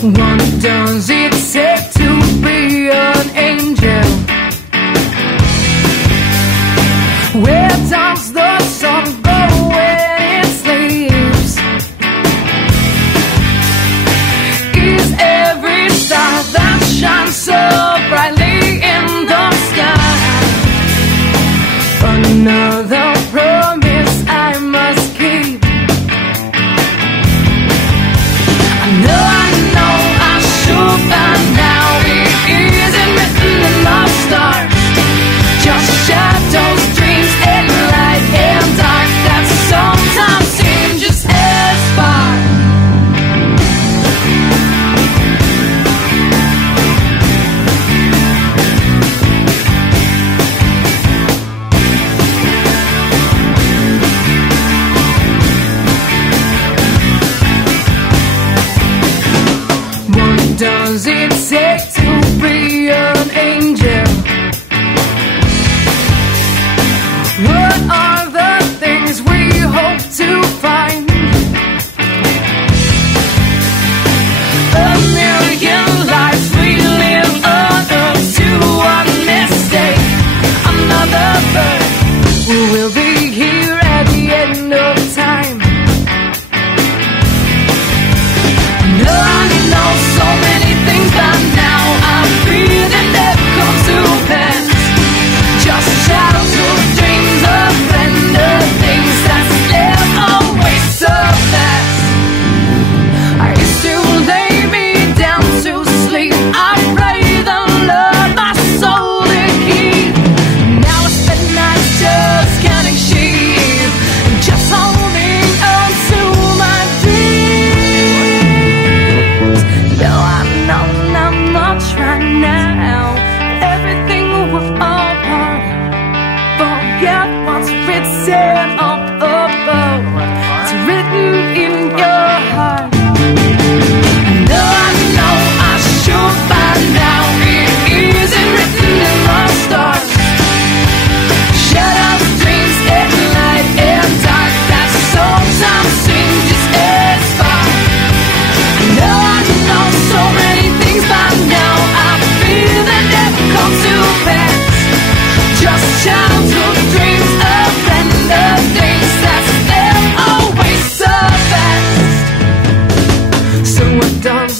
What does it take to be an angel? Where does the sun go when it sleeps? Is every star that shines so brightly in the sky another promise I must keep? I know I should by now. It isn't written in the stars, just shadows, dreams, and light and dark that sometimes seem just as far. What does it take to be an angel? What are the things we hope to find? A million lives we live others to one mistake. Another bird who will be here at the end of time. I know so many things by now. I feel that never come to pass. Just shadows of dreams, a friend of things that slip away so fast. I used to lay me down to sleep. I pray the Lord my soul to keep. Now I spend nights just counting sheep and just holding on to my dreams. No, I'm not much right now. Everything will fall apart. Forget what's written up above. It's written in your heart. No, I know I should by now. It isn't written in the stars. Shadows, dreams, and light and dark that sometimes seem just as far. I know so many things by now. I feel that never come to pass. Just shadows of dreams, a friend of things that slip away so fast. So what does